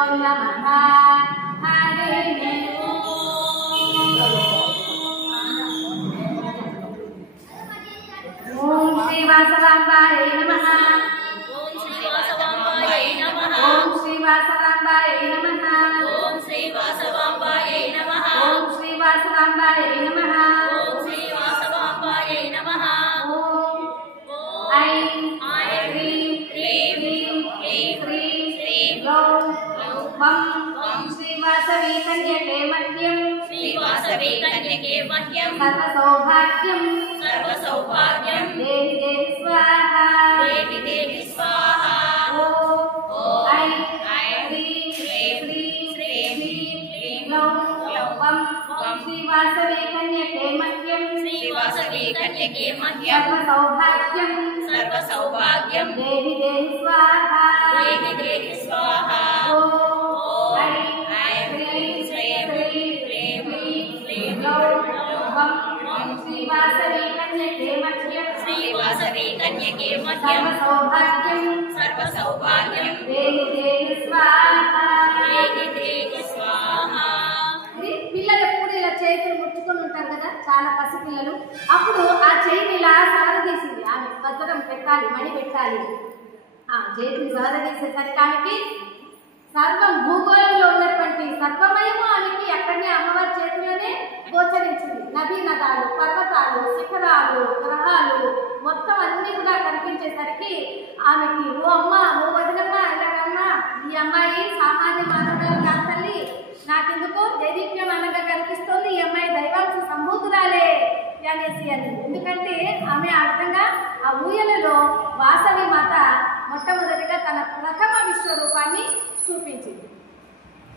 नमः हरे ओम श्री वासवांबाय नमः ओम श्री वासवांबाय नमः ओम श्री वासवांबाय नमः ओम श्री वासवांबाय नमः ओम श्री वासवांबाय नमः ओम श्री वासवांबाय नमः ओम ऐं ह्रीं क्लीं श्रीं गौं वं श्री वासवी कन्यके मह्यं श्री वासवी कन्यके मह्यं सर्वसौभाग्यं देहि देहि स्वाहा देहि देहि स्वाहा ओम ऐं ह्रीं क्लीं गौं वं श्री वासवी कन्यके मह्यं श्री वासवी कन्यके मह्यं सर्वसौभाग्यं देहि देहि स्वाहा ओम ऐं ह्रीं क्लीं गौं वं श्री वासवी कन्यके मह्यं श्री वासवी कन्यके मह्यं सर्वसौभाग्यं देहि देहि स्वाहा పిల్లలు ఎప్పుడు ఇలా చేతులు ముట్టుకొని ఉంటారు కదా, చాలా పసిపిల్లలు. అప్పుడు ఆ చేతిని ఇలా సాగదీసింది ఆమె. వజ్రం పెట్టాలి, మణి పెట్టాలి. ఆ చేతిని సాగదీసేసరికి ఆమెకి సర్వం భూగోళంలో ఉన్నటువంటి సర్వమయము ఆమెకి అక్కడనే అమ్మవారి చేతిలోనే గోచరించింది. నదీ నదాలు, పర్వతాలు, శిఖరాలు, గ్రహాలు మొత్తం అన్ని కూడా కనిపించేసరికి ఆమెకి ఓ అమ్మ, ఓ వదినమ్మ, ఇలాగమ్మా ఈ అమ్మాయి సామాన్య మానవురాలు కాదు తల్లి, నాకెందుకు దేదీప్యమానంగా కనిపిస్తోంది, ఈ అమ్మాయి దైవాంశ సంభూతురాలే అనేసి అని. ఎందుకంటే ఆమె ఆ విధంగా ఆ ఊయలలో వాసవి మాత మొట్టమొదటిగా తన ప్రథమ విశ్వరూపాన్ని చూపించింది.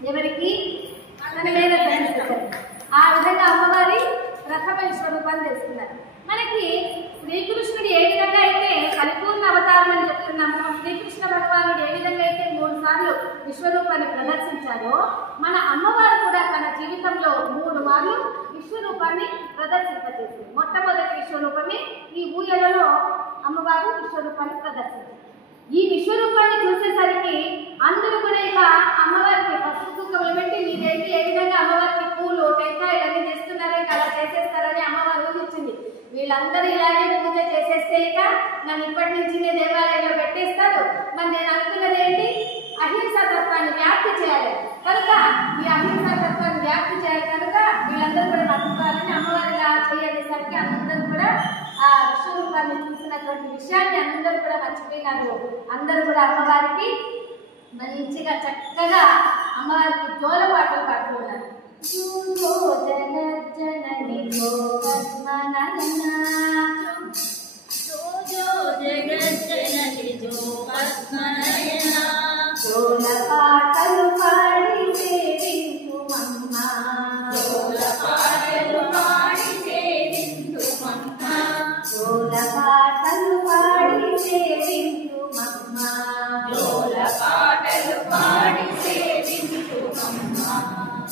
ఎవరికి? తన మీద ధరించారు. ఆ విధంగా అమ్మవారి ప్రథమ విశ్వరూపాన్ని తెలుసుకున్నారు. మనకి శ్రీకృష్ణుడు ఏ విధంగా అయితే పరిపూర్ణ అవతారం అని చెప్తున్నామో, శ్రీకృష్ణ భగవానుడు ఏ విధంగా అయితే 3 సార్లు విశ్వరూపాన్ని ప్రదర్శించారో, మన అమ్మవారు కూడా తన జీవితంలో 3 మార్లు విశ్వరూపాన్ని ప్రదర్శింపజేసింది. మొట్టమొదటి విశ్వరూపమే ఈ ఊయలలో అమ్మవారు విశ్వరూపాన్ని ప్రదర్శించారు. ఈ విశ్వరూపాన్ని చూసేసరికి అందరూ కూడా ఇక అమ్మవారికి పసుపు కుంకుమ పెట్టి మీరేంటి ఏ విధంగా అమ్మవారికి పూలు టెంకాయలు అన్ని చేస్తున్నారో ఇక అలా చేసేస్తారని అమ్మవారు ఊహించింది. వీళ్ళందరూ ఇలాగే పూజ చేసేస్తే ఇక నన్ను ఇప్పటి నుంచి దేవాలయంలో పెట్టేస్తారు. మరి నేను అనుకున్నది ఏంటి? అహింసా తత్వాన్ని వ్యాప్తి చేయాలి కనుక, ఈ అహింసా తత్వాన్ని వ్యాప్తి చేయాలి కనుక వీళ్ళందరూ కూడా బతుకోవాలని అమ్మవారు ఇలా చేయాలేసరికి అందరూ కూడా ఆ విశ్వరూపాన్ని చూసినటువంటి విషయాన్ని అందరూ కూడా మర్చిపోయినారు. అందరూ కూడా అమ్మవారికి మంచిగా చక్కగా అమ్మవారికి జోలపాటలు పాడుతున్నారు. జగజ్జనని జోలపాటలు పాడి సేవింతుమమ్మ, జోలపాటలు పాడి సేవింతుమమ్మ, జోలపాటలు పాడి సేవింతుమమ్మ, జోలపాటలు పాడి సేవింతుమమ్మ.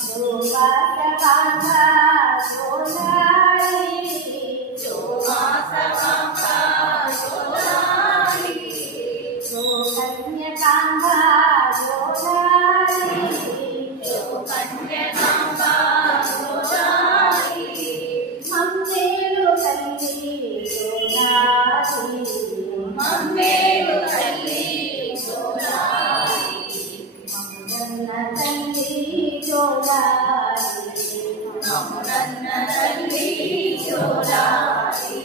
జోవాసవాంబ జోలాలి, జోవాసవాంబ జోలాలి, జోకన్యకాంబ జోలాలి, జోకన్యకాంబ జోలాలి, మమ్మేలు తల్లి జోలాలి, మమ్మేలు తల్లి జోలాలి, మమ్మన్న తల్లి జోలాలి, మమ్మన్న తల్లి జోలాలి.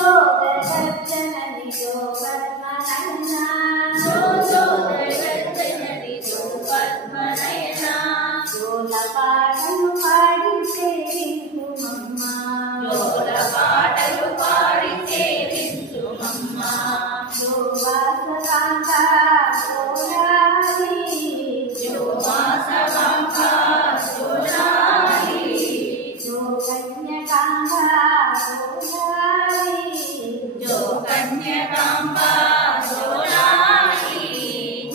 జోగర్జనని జోపద్మనయన, జోగర్జనని జోపద్మనయన, జోలపాటలు పాడి సేవింతుమమ్మ, జోలపాటలు పాడి సేవింతుమమ్మ, జోవాసవాంబ జోలాలి, జోవాసవాంబ జోలాలి, జోకన్యకాంబ జోలాలి, జోకన్యకాంబ జోలాలి,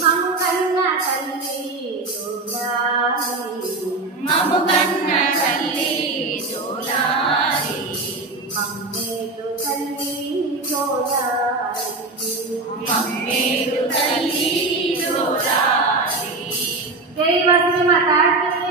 మమ్ముకన్న తల్లి జోలాలి, మమ్ముకన్న తల్లి జోలాలి, మమ్మేలు తల్లి జోలాలి, మమ్మేలు తల్లి वासवी माता की